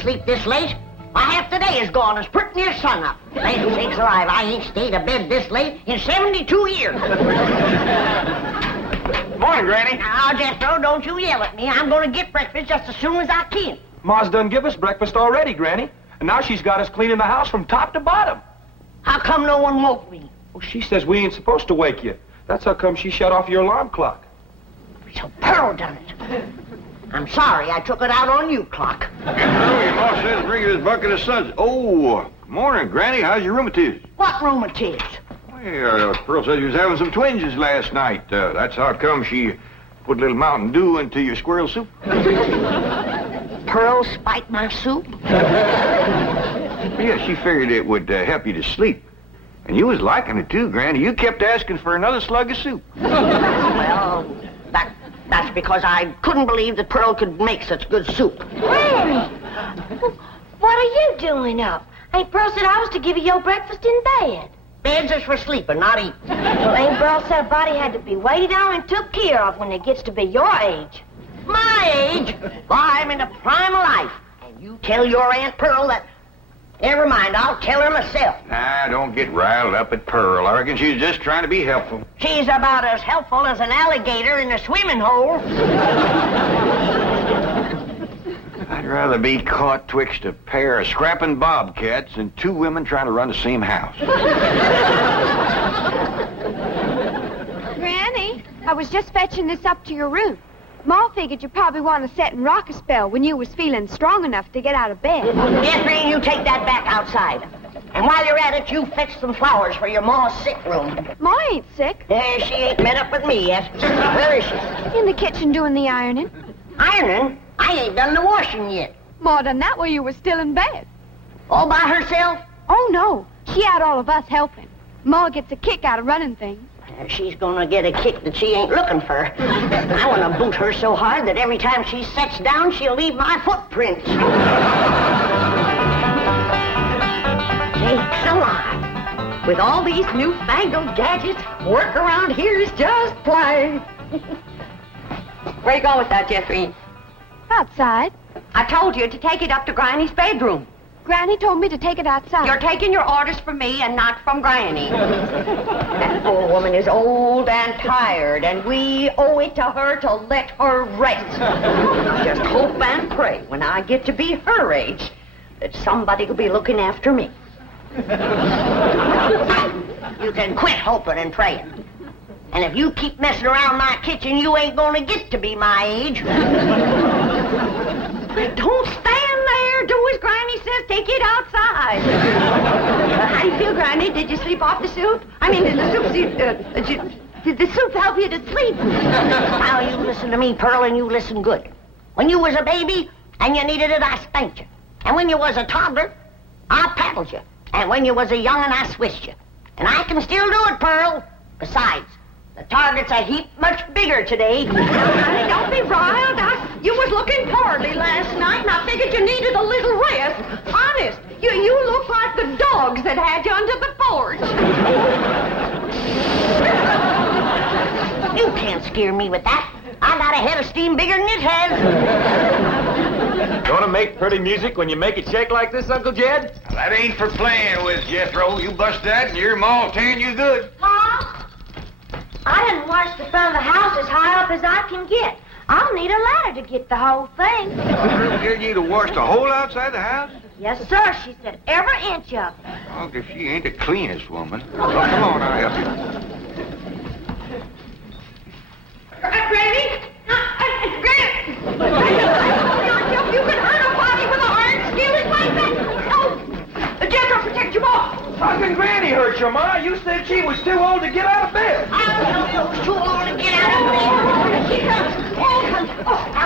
sleep this late. Why, half the day is gone. It's pretty near sunup. Land sakes alive, I ain't stayed abed this late in 72 years. Morning, Granny. Now, Jethro, don't you yell at me. I'm going to get breakfast just as soon as I can. Ma's done give us breakfast already, Granny. And now she's got us cleaning the house from top to bottom. How come no one woke me? Well, she says we ain't supposed to wake you. That's how come she shut off your alarm clock. So Pearl done it. I'm sorry I took it out on you, Clock. Jethro, your ma says bring you this bucket of suds. Oh, morning, Granny. How's your rheumatiz? What rheumatiz? Well, Pearl said you was having some twinges last night. That's how come she put a little Mountain Dew into your squirrel soup. Pearl spiked my soup? Yeah, she figured it would help you to sleep. And you was liking it too, Granny. You kept asking for another slug of soup. Well, that's because I couldn't believe that Pearl could make such good soup. Granny, what are you doing up? Ain't Pearl said I was to give you your breakfast in bed? Beds is for sleeping, not eating. Well, ain't Pearl said a body had to be waited on and took care of when it gets to be your age? My age? Why, I'm in the prime of life. And you tell your Aunt Pearl that... Never mind, I'll tell her myself. Nah, don't get riled up at Pearl. I reckon she's just trying to be helpful. She's about as helpful as an alligator in a swimming hole. I'd rather be caught twixt a pair of scrapping bobcats than two women trying to run the same house. Granny, I was just fetching this up to your room. Ma figured you probably want to sit and rock a spell when you was feeling strong enough to get out of bed. Jeffrey, you take that back outside. And while you're at it, you fetch some flowers for your ma's sick room. Ma ain't sick. Yeah, she ain't met up with me yet. Where is she? In the kitchen doing the ironing. Ironing? I ain't done the washing yet. Ma done that while you were still in bed. All by herself? Oh, no. She had all of us helping. Ma gets a kick out of running things. She's gonna get a kick that she ain't looking for. I want to boot her so hard that every time she sets down, she'll leave my footprints. Sakes alive. With all these newfangled gadgets, work around here is just play. Where you going with that, Jeffrey? Outside. I told you to take it up to Granny's bedroom. Granny told me to take it outside. You're taking your orders from me and not from Granny. That poor woman is old and tired, and we owe it to her to let her rest. I just hope and pray when I get to be her age that somebody will be looking after me. You can quit hoping and praying. And if you keep messing around my kitchen, you ain't gonna get to be my age. But don't stand there. Do as Granny says. Take it outside. How do you feel, Granny? Did you sleep off the soup? I mean, did the soup help you to sleep? Now, you listen to me, Pearl, and you listen good. When you was a baby and you needed it, I spanked you. And when you was a toddler, I paddled you. And when you was a young'un, I switched you. And I can still do it, Pearl. Besides, the target's a heap much bigger today. Honey, don't be riled. You was looking poorly last night, and I figured you needed a little rest. Honest, you look like the dogs that had you under the porch. You can't scare me with that. I got a head of steam bigger than it has. Gonna make pretty music when you make it shake like this, Uncle Jed? That ain't for playing with, Jethro. You bust that and your ma'll tan you good. Mom, I didn't wash the front of the house as high up as I can get. I'll need a ladder to get the whole thing. Pearl get you to wash the whole outside the house? Yes, sir, she said every inch of it. Oh, if she ain't the cleanest woman. Well, come on, I'll help you. Granny? Granny! You can hurt a body with an iron skillet like that? Oh! Jethro, protect your ball! How can Granny hurt you, Ma? You said she was too old to get out of bed. I know you was too old to get out of bed. She comes. I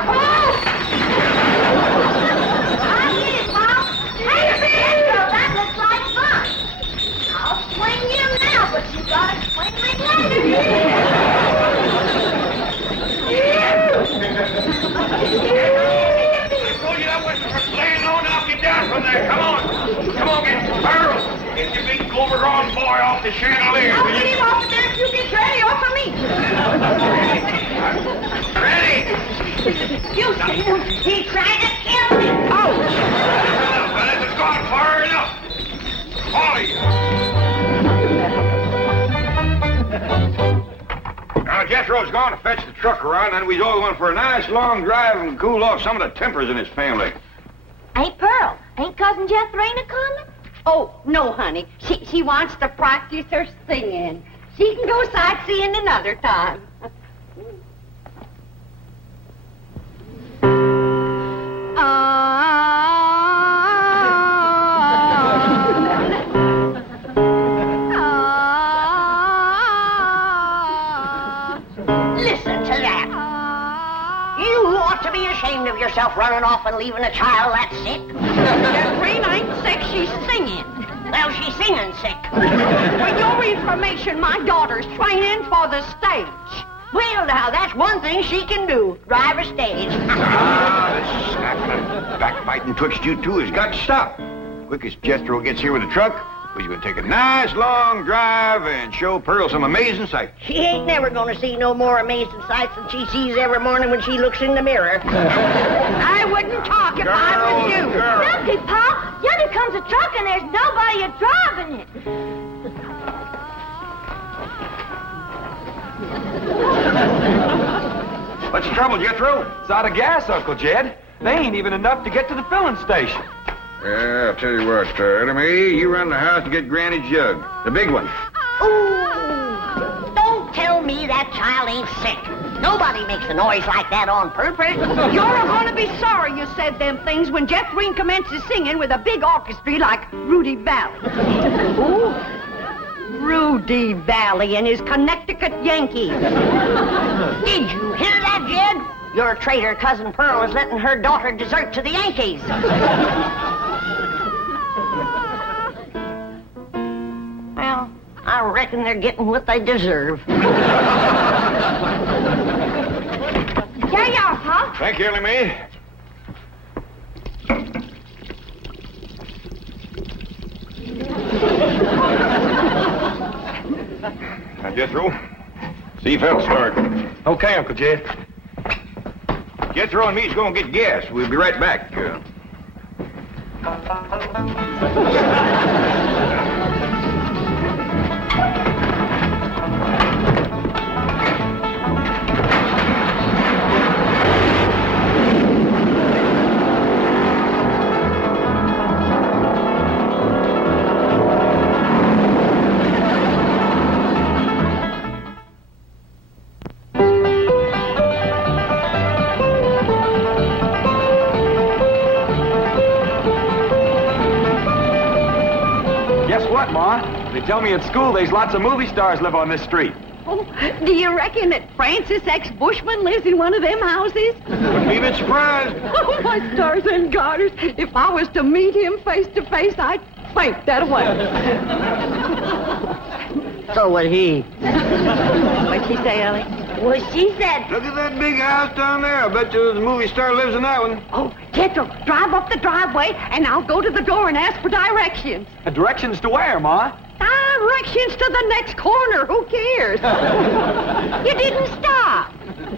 get it, Mom. Hey, Jethro, that looks like fun. I'll swing you now, but you gotta swing me later. From there, come on, get Pearl. Get your big overgrown boy off the chandelier. I'll get him off there if you get Granny off of me. Ready? You see him? He tried to kill me. Oh! Jethro's gone to fetch the truck around, and we's all going for a nice long drive and cool off some of the tempers in his family. Hey, Pearl, ain't Cousin Jethrina coming? Oh, no, honey. She wants to practice her singing. She can go sightseeing another time. Listen to that. You ought to be ashamed of yourself running off and leaving a child that sick. Jethrina ain't sick, she's singing. Well, she's singing sick. For your information, my daughter's training for the stage. Well, now, that's one thing she can do. Drive a stage. This snapping and backbiting twixt you two has got to stop. Quick as Jethro gets here with the truck, we're going to take a nice long drive and show Pearl some amazing sights. She ain't never gonna see no more amazing sights than she sees every morning when she looks in the mirror. I wouldn't talk if I was you. Look, Pa, yonder comes a truck and there's nobody a-driving it. What's the trouble, Jethro? It's out of gas, Uncle Jed. They ain't even enough to get to the filling station. Yeah, I'll tell you what, Ellie, you run the house to get Granny's jug. The big one. Ooh, don't tell me that child ain't sick. Nobody makes a noise like that on purpose. You're going to be sorry you said them things when Jethrina commences singing with a big orchestra like Rudy Valley. Ooh, Rudy Valley and his Connecticut Yankees. Did you hear that, Jed? Your traitor cousin Pearl is letting her daughter desert to the Yankees. Well, I reckon they're getting what they deserve. Here you are, Pa. Thank you, Ellie. Now, Jethro, see if that'll start. Okay, Uncle Jed. Jethro and me's going to get gas. We'll be right back. Guess what, Ma? They tell me at school there's lots of movie stars live on this street. Oh, do you reckon that Francis X. Bushman lives in one of them houses? Wouldn't be a bit surprised. Oh, my stars and garters. If I was to meet him face to face, I'd faint that away. So would he. What'd she say, Ellie? Well, she said... Look at that big house down there. I bet you the movie star lives in that one. Oh, Jethro, drive up the driveway, and I'll go to the door and ask for directions. Directions to where, Ma? Directions to the next corner. Who cares? You didn't stop.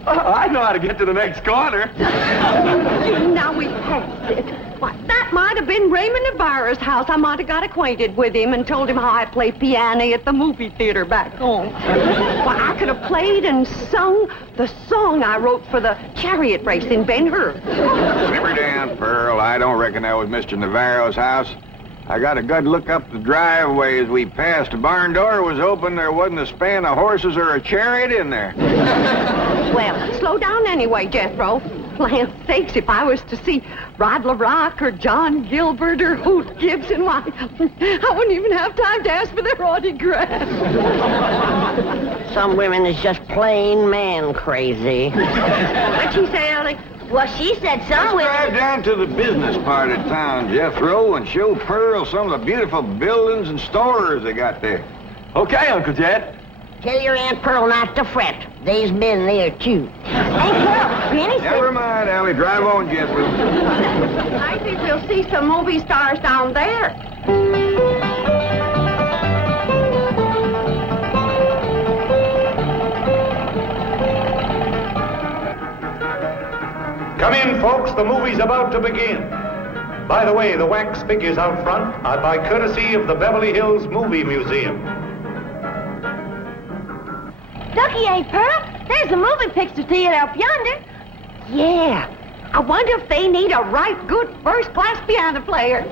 I know how to get to the next corner. Now we passed it. Why, that might have been Raymond Ibarra's house. I might have got acquainted with him and told him how I play piano at the movie theater back home. Why, I could have played and sung the song I wrote for the chariot race in Ben-Hur. Simmer down, Pearl. I don't reckon that was Mr. Navarro's house. I got a good look up the driveway as we passed. The barn door was open. There wasn't a span of horses or a chariot in there. Well, slow down anyway, Jethro. Land sakes, if I was to see Rod LaRock or John Gilbert or Hoot Gibson, why, I wouldn't even have time to ask for their autograph. Some women is just plain man crazy. What'd she say, Ellie? Well, she said Let's some drive women... down to the business part of town, Jethro, and show Pearl some of the beautiful buildings and stores they got there. Okay, Uncle Jed. Tell your Aunt Pearl not to fret. They's men there, too. Hey, Pearl, Granny said... Never mind, Allie. Drive on, Jethro. I think we'll see some movie stars down there. Come in, folks. The movie's about to begin. By the way, the wax figures out front are by courtesy of the Beverly Hills Movie Museum. Ducky ain't Pearl. There's a moving picture theater up yonder. Yeah. I wonder if they need a right good first-class piano player.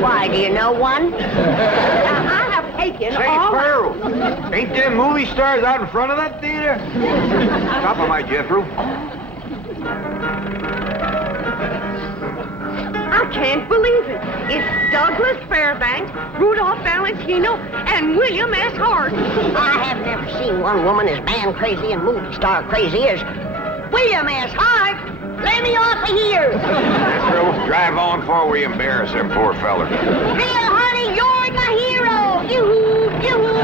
Why, do you know one? I have taken Say, all... Pearl, ain't them movie stars out in front of that theater? Top of my Jethro. I can't believe it. It's Douglas Fairbanks, Rudolph Valentino, and William S. Hart. I have never seen one woman as man crazy and movie star crazy as William S. Hart. Let me off of here. Jethro, drive on before we embarrass them poor fellers. Bill, honey, you're my hero. Yoo-hoo, yoo-hoo.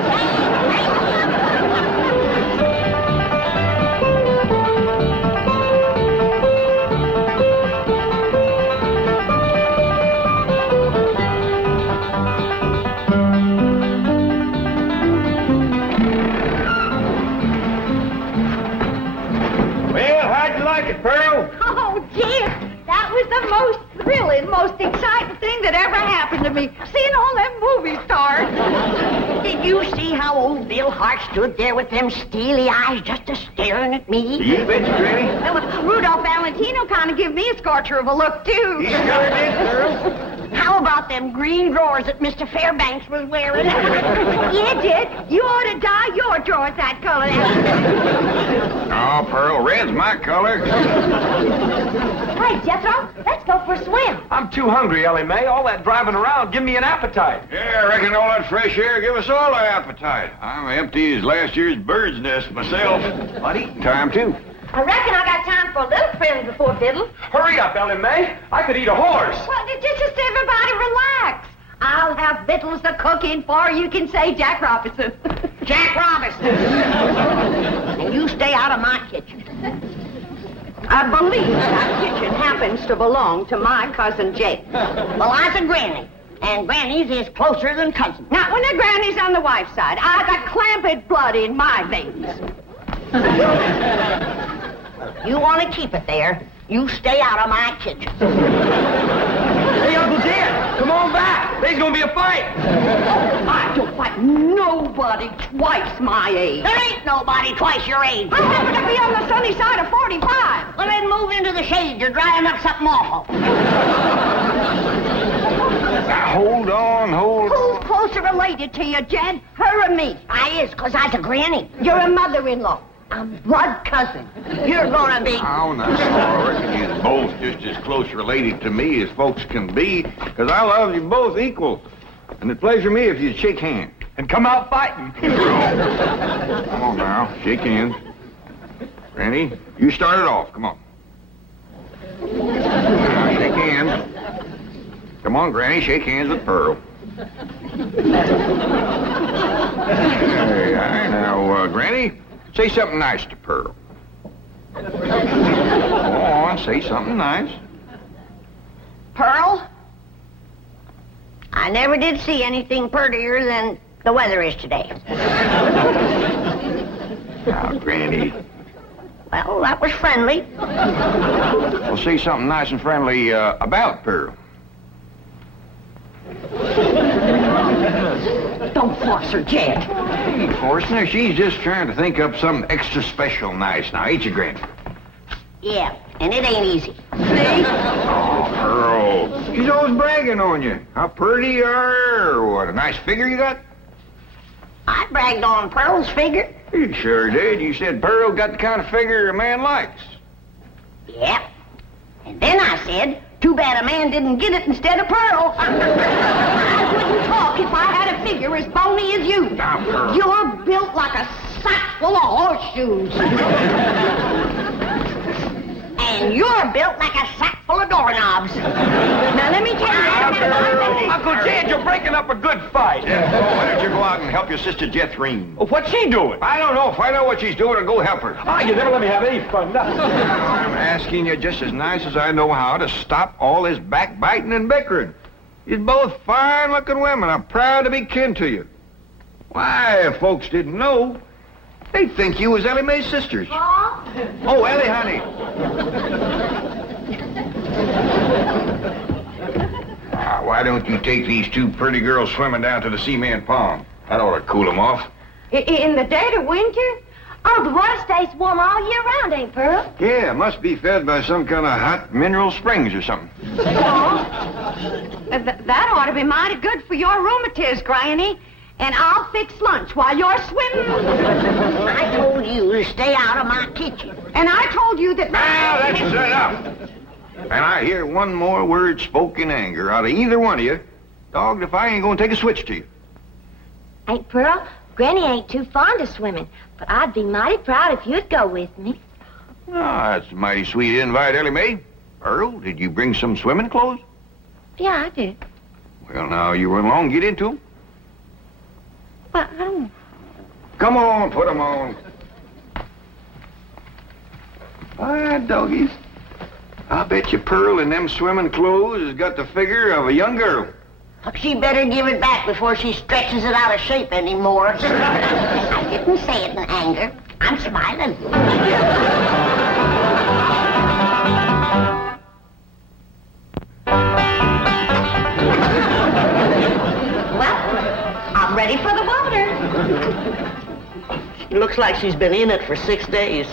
Well, how'd you like it, Pearl? Oh, dear. That was the most thrilling, most exciting thing that ever happened to me. Seeing all them movie stars. Did you see how old Bill Hart stood there with them steely eyes just a-staring at me? You bet, Granny. Well, Rudolph Valentino kind of give me a scorcher of a look, too. You sure did, Pearl. How about them green drawers that Mr. Fairbanks was wearing? Yeah, Dick. You ought to dye your drawers that color. Oh, Pearl, red's my color. Hey, Jethro, let's go for a swim. I'm too hungry, Ellie Mae. All that driving around give me an appetite. Yeah, I reckon all that fresh air give us all an appetite. I'm empty as last year's bird's nest myself. But eating time, too. I reckon I got time for a little friend before Biddle. Hurry up, Ellie Mae. I could eat a horse. Well, just everybody relax. I'll have victuals to cook in for you can say Jack Robinson. Jack Robinson. And you stay out of my kitchen. I believe that kitchen happens to belong to my cousin Jake. Well, I's a granny. And grannies is closer than cousins. Now, when the granny's on the wife's side, I got clamped blood in my veins. You want to keep it there, you stay out of my kitchen. Hey, Uncle Jed, come on back. There's going to be a fight. I don't fight nobody twice my age. There ain't nobody twice your age. I happen to be on the sunny side of 45. Well, then move into the shade. You're drying up something awful. Now, hold on. Who's closer related to you, Jed? Her or me? I is, 'cause I's a granny. You're a mother-in-law. I'm blood cousin. You're gonna be... Oh, no, I reckon you're both just as close related to me as folks can be, 'cause I love you both equal. And it'd pleasure me if you'd shake hands. And come out fighting. Come on now, shake hands. Granny, you start it off. Come on. Now, shake hands. Come on, Granny, shake hands with Pearl. Hey, now, Granny, say something nice to Pearl. Go on, say something nice. Pearl? I never did see anything prettier than the weather is today. Now, Granny. Well, that was friendly. Well, say something nice and friendly about Pearl. Don't force her, Jed. Hey, Forstner, she's just trying to think up something extra special nice now, ain't you, Granny? Yeah, and it ain't easy. See? Oh, Pearl. She's always bragging on you. How pretty you are, or what, a nice figure you got? I bragged on Pearl's figure. You sure did. You said Pearl got the kind of figure a man likes. Yep. And then I said, too bad a man didn't get it instead of Pearl. I wouldn't talk if I had a figure as bony as you. Now, Pearl. You're built like a sack full of horseshoes. And you're built like a sack full of doorknobs. Now, let me tell you... Uncle Jed, you're breaking up a good fight. Yeah, well, why don't you go out and help your sister Jethrine? Oh, what's she doing? I don't know. Find out what she's doing and go help her. Ah, you never let me have any fun. I'm asking you just as nice as I know how to stop all this backbiting and bickering. You're both fine-looking women. I'm proud to be kin to you. Why, if folks didn't know, they'd think you was Ellie Mae's sisters. Oh, Ellie, honey. Why don't you take these two pretty girls swimming down to the cement pond? That ought to cool them off. In the dead of winter? Oh, the water stays warm all year round, ain't Pearl? Yeah, it must be fed by some kind of hot mineral springs or something. That ought to be mighty good for your rheumatiz, Granny. And I'll fix lunch while you're swimming. I told you to stay out of my kitchen. And I told you that... Now, that's enough. And I hear one more word spoken in anger out of either one of you, dogged if I ain't gonna take a switch to you. Ain't Pearl? Granny ain't too fond of swimming, but I'd be mighty proud if you'd go with me. Oh, that's a mighty sweet invite, Ellie Mae. Earl, did you bring some swimming clothes? Yeah, I did. Well, now, you run along, get into them. But I don't... Come on, put them on. All right, doggies. I bet you Pearl in them swimming clothes has got the figure of a young girl. She better give it back before she stretches it out of shape anymore. I didn't say it in anger. I'm smiling. Well, I'm ready for the water. It looks like she's been in it for 6 days.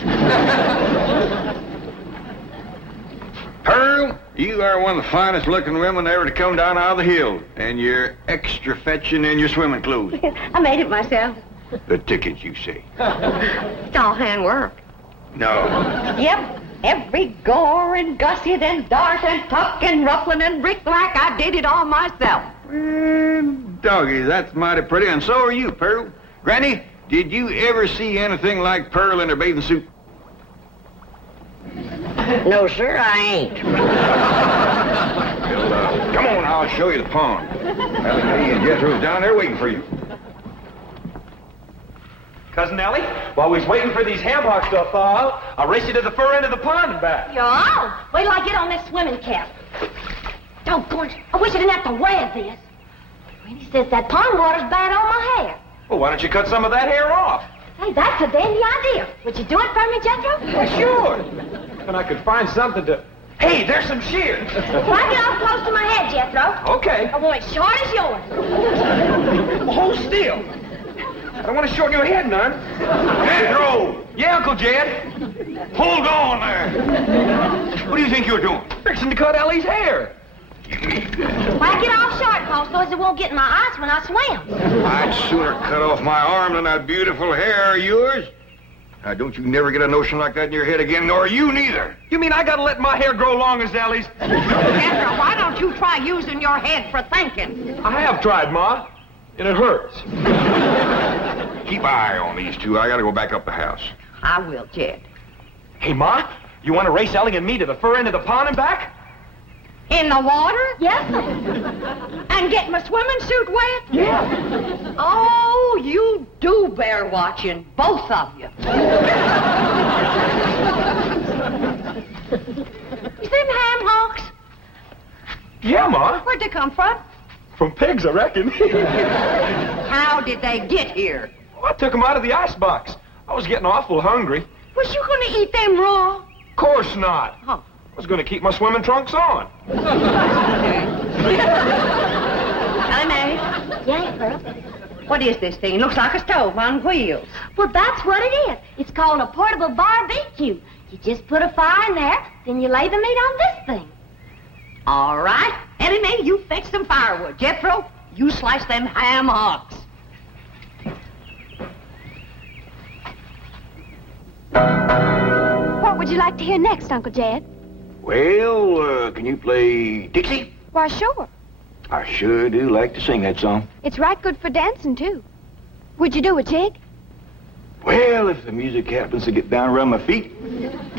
Pearl, you are one of the finest looking women ever to come down out of the hill. And you're extra fetching in your swimming clothes. I made it myself. The tickets, you say? It's all handwork. No. Yep. Every gore and gusset and dart and tuck and ruffling and brick-black, I did it all myself. Doggy, that's mighty pretty, and so are you, Pearl. Granny, did you ever see anything like Pearl in her bathing suit? No, sir, I ain't. Well, come on, I'll show you the pond. Ellie Mae and Jethro's down there waiting for you. Cousin Ellie, while we was waiting for these ham hocks to thaw out, I'll race you to the fur end of the pond and back. You're on. Wait till I get on this swimming cap. Doggone it. I wish I didn't have to wear this. Granny says that pond water's bad on my hair. Well, why don't you cut some of that hair off? Hey, that's a dandy idea. Would you do it for me, Jethro? Well, sure. And I could find something to... Hey, there's some shears. Why get off close to my head, Jethro? Okay. I want it short as yours. Hold still. I don't want to shorten your head none. Jethro! Yeah, Uncle Jed. Hold on there. What do you think you're doing? Fixing to cut Ellie's hair. Why get off short, Paul, so it won't get in my eyes when I swim? I'd sooner cut off my arm than that beautiful hair of yours. Now, don't you never get a notion like that in your head again, nor you neither. You mean I gotta let my hair grow long as Ellie's? Jethro, why don't you try using your head for thinking? I have tried, Ma, and it hurts. Keep an eye on these two. I gotta go back up the house. I will, Jed. Hey, Ma, you want to race Ellie and me to the fur end of the pond and back? In the water? Yes, sir. And get my swimming suit wet? Yeah. Oh, you do bear watching, both of you. You them ham hocks? Yeah, Ma. Where'd they come from? From pigs, I reckon. How did they get here? Well, I took them out of the icebox. I was getting awful hungry. Was you gonna eat them raw? Of course not. Huh. I was going to keep my swimming trunks on. Ellie Mae, Yeah, Pearl. what is this thing? Looks like a stove on wheels. Well, that's what it is. It's called a portable barbecue. You just put a fire in there, then you lay the meat on this thing. All right. Ellie Mae, you fetch some firewood. Jethro, you slice them ham hocks. What would you like to hear next, Uncle Jed? Well, can you play Dixie? Why, sure. I sure do like to sing that song. It's right good for dancing, too. Would you do a jig? Well, if the music happens to get down around my feet,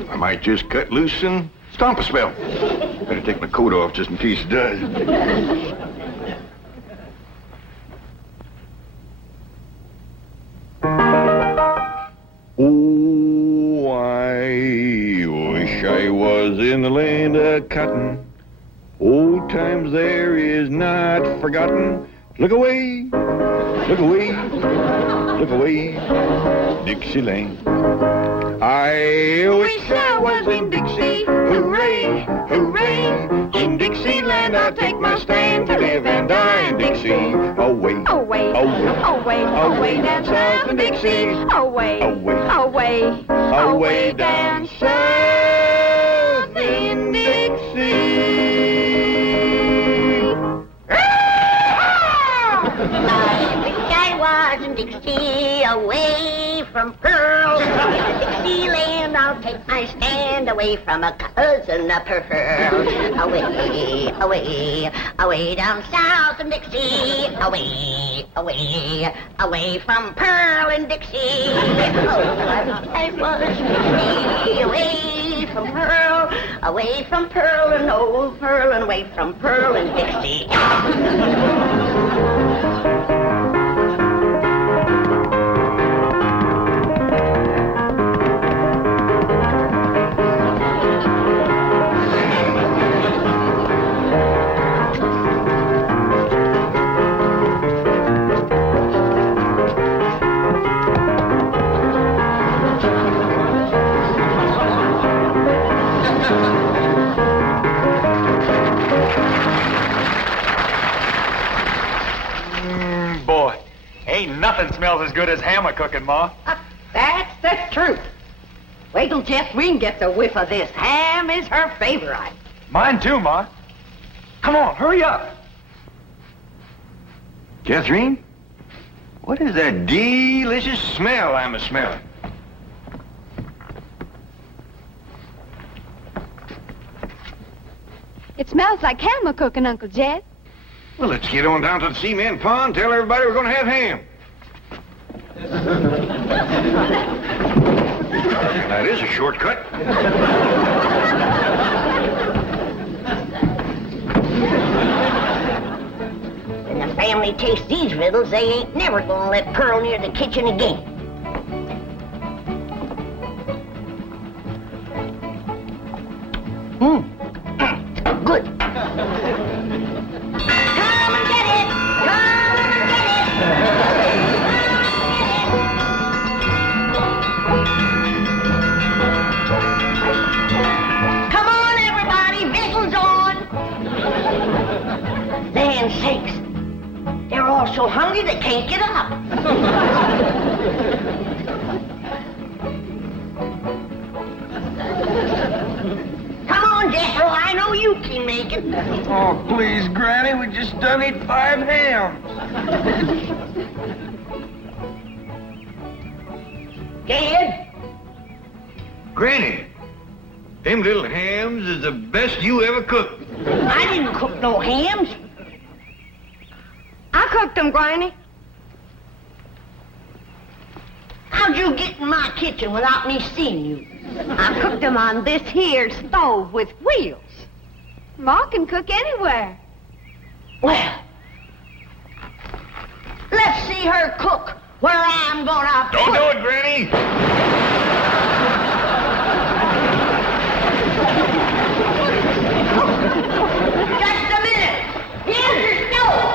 I might just cut loose and stomp a spell. Better take my coat off just in case it does. Oh, I wish I was in the land of cotton. Old times there is not forgotten. Look away, look away, look away, Dixieland. I wish I was in Dixie. Hooray, hooray. In Dixieland I'll take my stand today. live and die in Dixie. Away, Away, away, away down south in Dixie. Away, away, away down south in Dixie. I was in Dixie, away from Pearl. Dixieland, I'll take my stand, away from a cousin of Pearl. Away, away, away down south in Dixie. Away, away, away from Pearl and Dixie. Oh, I was in Dixie, away from Pearl and old Pearl, and away from Pearl and Dixie. Boy, ain't nothing smells as good as hammer cooking, Ma. That's the truth. Wait till Jeff Green gets a whiff of this. Ham is her favorite. Mine too, Ma. Come on, hurry up. Catherine, what is that delicious smell I'm a-smelling? It smells like ham a cooking, Uncle Jed. Well, let's get on down to the cement pond, tell everybody we're going to have ham. That is a shortcut. When the family tastes these riddles, they ain't never gonna let Pearl near the kitchen again. Good. Come and get it! Come and get it! Come on, everybody! Victuals on! Land sakes! They're all so hungry they can't get up. Come on, Jethro, I know you can make it. Oh, please, Granny, we just done eat 5 hams. Dad? Granny, them little hams is the best you ever cooked. I didn't cook no hams. I cooked them, Granny. How'd you get in my kitchen without me seeing you? I cooked them on this here stove with wheels. Ma can cook anywhere. Well, let's see her cook where I'm gonna Don't put do it, Granny. Just a minute. Here's your stove.